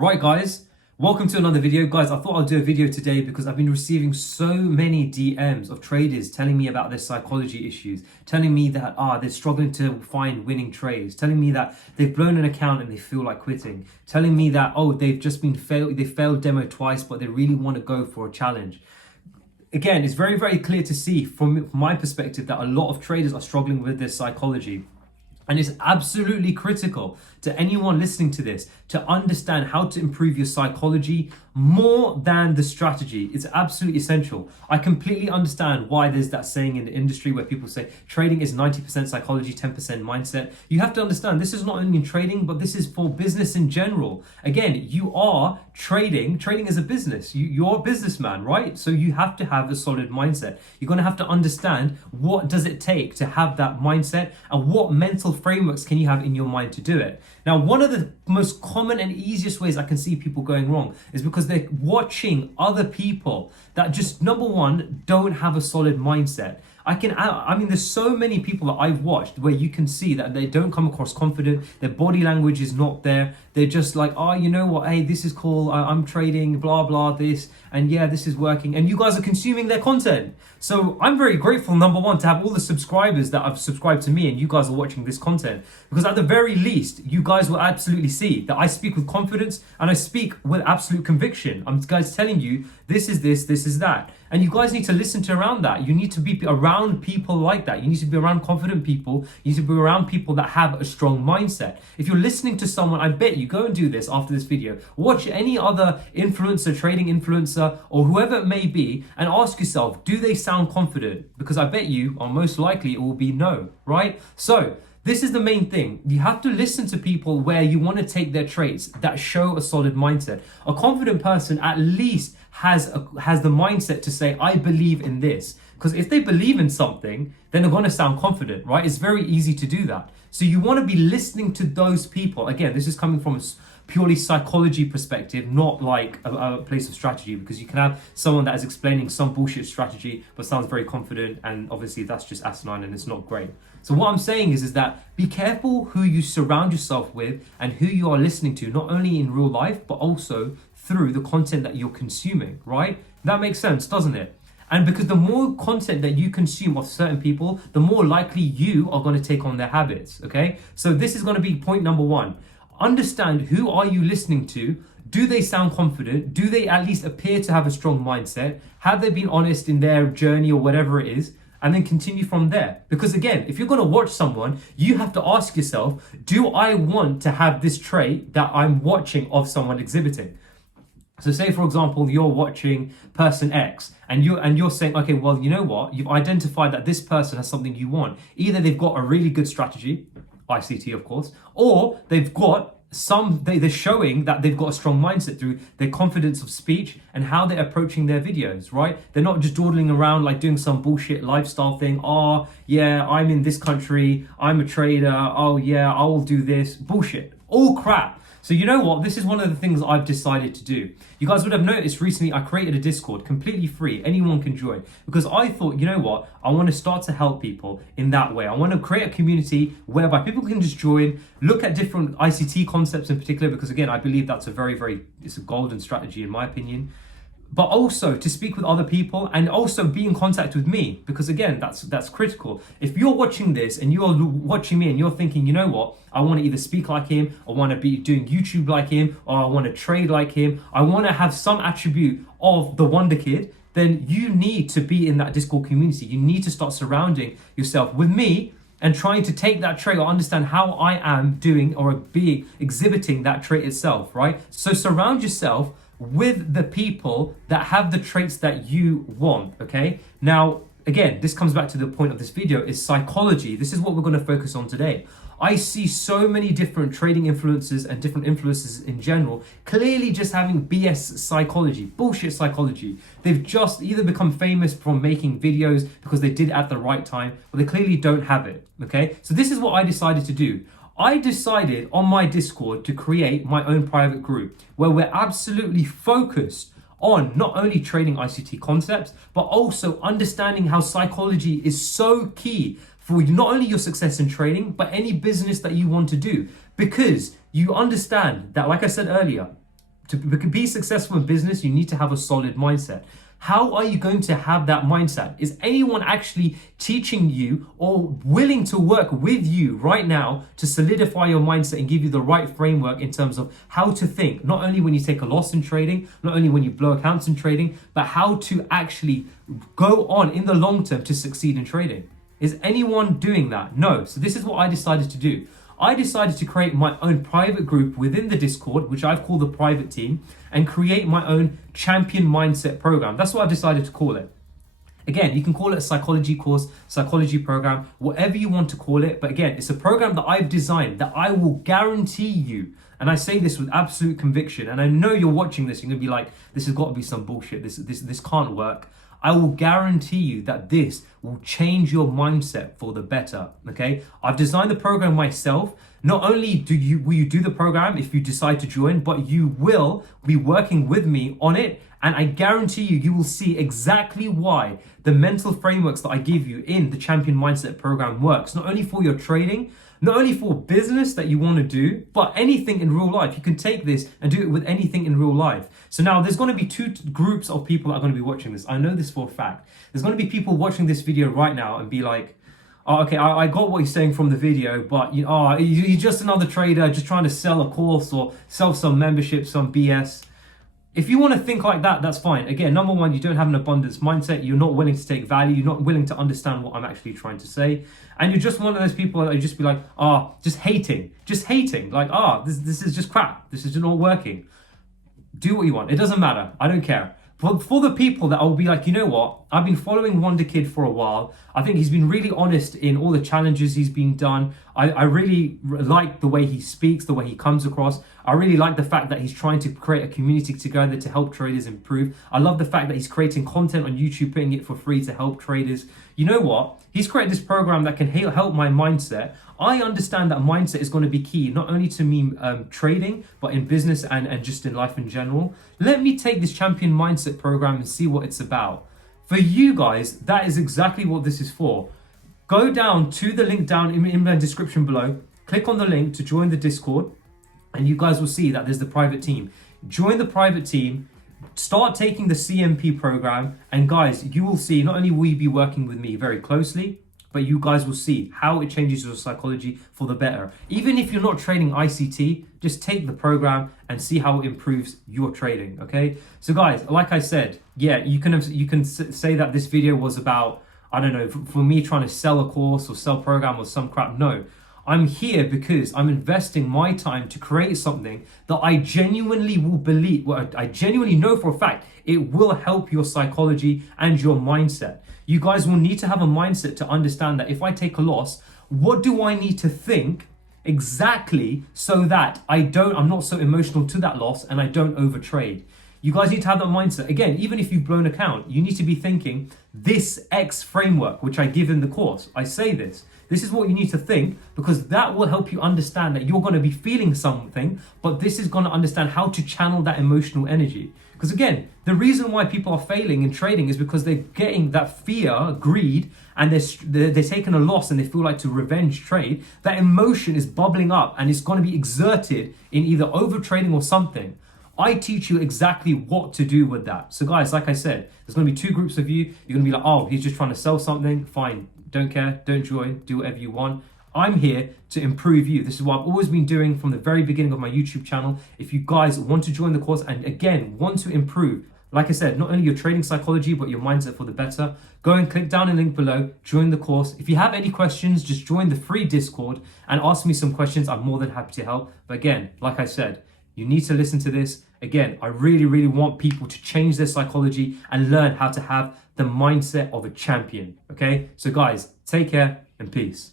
Right guys, welcome to another video. Guys, I thought I'll do a video today because I've been receiving so many DMs of traders telling me about their psychology issues, telling me that they're struggling to find winning trades, telling me that they've blown an account and they feel like quitting, telling me that they've just been they failed demo twice but they really want to go for a challenge. Again, it's very, very clear to see from my perspective that a lot of traders are struggling with their psychology. And it's absolutely critical to anyone listening to this to understand how to improve your psychology more than the strategy. It's absolutely essential. I completely understand why there's that saying in the industry where people say trading is 90% psychology, 10% mindset. You have to understand this is not only in trading, but this is for business in general. Again, you are trading is a business. You're a businessman, right? So you have to have a solid mindset. You're going to have to understand what does it take to have that mindset and what mental frameworks can you have in your mind to do it. Now, one of the most common and easiest ways I can see people going wrong is because they're watching other people that just, number one, don't have a solid mindset. I mean, there's so many people that I've watched where you can see that they don't come across confident, their body language is not there. They're just like, you know what, hey, this is cool, I'm trading, blah, blah, this, and yeah, this is working. And you guys are consuming their content. So I'm very grateful, number one, to have all the subscribers that have subscribed to me and you guys are watching this content. Because at the very least, you guys will absolutely see that I speak with confidence and I speak with absolute conviction. I'm guys telling you, this is that. And you guys need to listen to around that. You need to be around people like that. You need to be around confident people. You need to be around people that have a strong mindset. If you're listening to someone, I bet you go and do this after this video. Watch any other influencer, trading influencer, or whoever it may be, and ask yourself, do they sound confident? Because I bet you, or most likely, it will be no, right? So this is the main thing. You have to listen to people where you want to take their traits that show a solid mindset. A confident person at least has the mindset to say, I believe in this. Because if they believe in something, then they're going to sound confident, right? It's very easy to do that. So you want to be listening to those people. Again, this is coming from a purely psychology perspective, not like a place of strategy, because you can have someone that is explaining some bullshit strategy but sounds very confident, and obviously that's just asinine and it's not great. So what I'm saying is that be careful who you surround yourself with and who you are listening to, not only in real life but also through the content that you're consuming, right? That makes sense, doesn't it? And because the more content that you consume of certain people, the more likely you are going to take on their habits, okay? So this is going to be point number one. Understand, who are you listening to? Do they sound confident? Do they at least appear to have a strong mindset? Have they been honest in their journey or whatever it is? And then continue from there. Because again, if you're going to watch someone, you have to ask yourself, do I want to have this trait that I'm watching of someone exhibiting? So say, for example, you're watching person X and you're saying, okay, well, you know what? You've identified that this person has something you want. Either they've got a really good strategy, ICT, of course, or they've got they're showing that they've got a strong mindset through their confidence of speech and how they're approaching their videos, right? They're not just dawdling around like doing some bullshit lifestyle thing. Oh, yeah, I'm in this country. I'm a trader. Oh, yeah, I will do this. Bullshit. All crap. So you know what? This is one of the things I've decided to do. You guys would have noticed recently I created a Discord completely free. Anyone can join. Because I thought, you know what? I want to start to help people in that way. I want to create a community whereby people can just join, look at different ICT concepts in particular, because again, I believe that's it's a golden strategy in my opinion. But also to speak with other people and also be in contact with me, because again, that's critical. If you're watching this and you're watching me and you're thinking, you know what, I want to either speak like him, I want to be doing YouTube like him, or I want to trade like him, I want to have some attribute of the Wonder Kid, then you need to be in that Discord community. You need to start surrounding yourself with me and trying to take that trait or understand how I am doing or be exhibiting that trait itself, right? So surround yourself with the people that have the traits that you want, okay? Now, again, this comes back to the point of this video, is psychology. This is what we're going to focus on today. I see so many different trading influencers and different influencers in general clearly just having BS psychology, bullshit psychology. They've just either become famous from making videos because they did it at the right time, or they clearly don't have it, okay? So this is what I decided to do. I decided on my Discord to create my own private group where we're absolutely focused on not only trading ICT concepts, but also understanding how psychology is so key for not only your success in trading, but any business that you want to do. Because you understand that, like I said earlier, To be successful in business, you need to have a solid mindset. How are you going to have that mindset? Is anyone actually teaching you or willing to work with you right now to solidify your mindset and give you the right framework in terms of how to think, not only when you take a loss in trading, not only when you blow accounts in trading, but how to actually go on in the long term to succeed in trading? Is anyone doing that? No. So this is what I decided to do. I decided to create my own private group within the Discord, which I've called the private team, and create my own champion mindset program. That's what I've decided to call it. Again, you can call it a psychology course, psychology program, whatever you want to call it. But again, it's a program that I've designed that I will guarantee you, and I say this with absolute conviction, and I know you're watching this, you're gonna be like, this has got to be some bullshit, this can't work. I will guarantee you that this will change your mindset for the better, okay? I've designed the program myself. Not only will you do the program if you decide to join, but you will be working with me on it. And I guarantee you will see exactly why the mental frameworks that I give you in the Champion Mindset program works, not only for your trading, not only for business that you want to do, but anything in real life. You can take this and do it with anything in real life. So now there's going to be two groups of people that are going to be watching this. I know this for a fact. There's going to be people watching this video right now and be like, oh, okay, I got what you're saying from the video, but you're just another trader just trying to sell a course or sell some membership, some BS. If you want to think like that, that's fine. Again, number one, you don't have an abundance mindset. You're not willing to take value. You're not willing to understand what I'm actually trying to say. And you're just one of those people that you just be like, just hating. Like, this is just crap. This is just not working. Do what you want. It doesn't matter. I don't care. But for the people that will be like, you know what? I've been following Wonder Kid for a while. I think he's been really honest in all the challenges he's been done. I really like the way he speaks, the way he comes across. I really like the fact that he's trying to create a community together to help traders improve. I love the fact that he's creating content on YouTube, putting it for free to help traders. You know what? He's created this program that can help my mindset. I understand that mindset is going to be key, not only to me trading, but in business and just in life in general. Let me take this Champion Mindset program and see what it's about. For you guys, that is exactly what this is for. Go down to the link down in the description below, click on the link to join the Discord, and you guys will see that there's the private team. Join the private team, start taking the CMP program, and guys, you will see, not only will you be working with me very closely, but you guys will see how it changes your psychology for the better. Even if you're not trading ICT, just take the program and see how it improves your trading, okay? So guys, like I said, yeah, you can say that this video was about, I don't know, for me trying to sell a course or sell program or some crap. No, I'm here because I'm investing my time to create something that I genuinely will believe, well, I genuinely know for a fact it will help your psychology and your mindset. You guys will need to have a mindset to understand that if I take a loss, what do I need to think exactly so that I'm not so emotional to that loss and I don't overtrade. You guys need to have that mindset. Again, even if you've blown account, you need to be thinking this X framework, which I give in the course. I say this. This is what you need to think, because that will help you understand that you're going to be feeling something, but this is going to understand how to channel that emotional energy. Because again, the reason why people are failing in trading is because they're getting that fear, greed, and they're taking a loss and they feel like to revenge trade. That emotion is bubbling up and it's going to be exerted in either over trading or something. I teach you exactly what to do with that. So guys, like I said, there's going to be two groups of you. You're going to be like, oh, he's just trying to sell something. Fine. Don't care. Don't join. Do whatever you want. I'm here to improve you. This is what I've always been doing from the very beginning of my YouTube channel. If you guys want to join the course and again, want to improve, like I said, not only your trading psychology, but your mindset for the better, go and click down the link below, join the course. If you have any questions, just join the free Discord and ask me some questions. I'm more than happy to help. But again, like I said, you need to listen to this. Again, I really, really want people to change their psychology and learn how to have the mindset of a champion. Okay? So guys, take care and peace.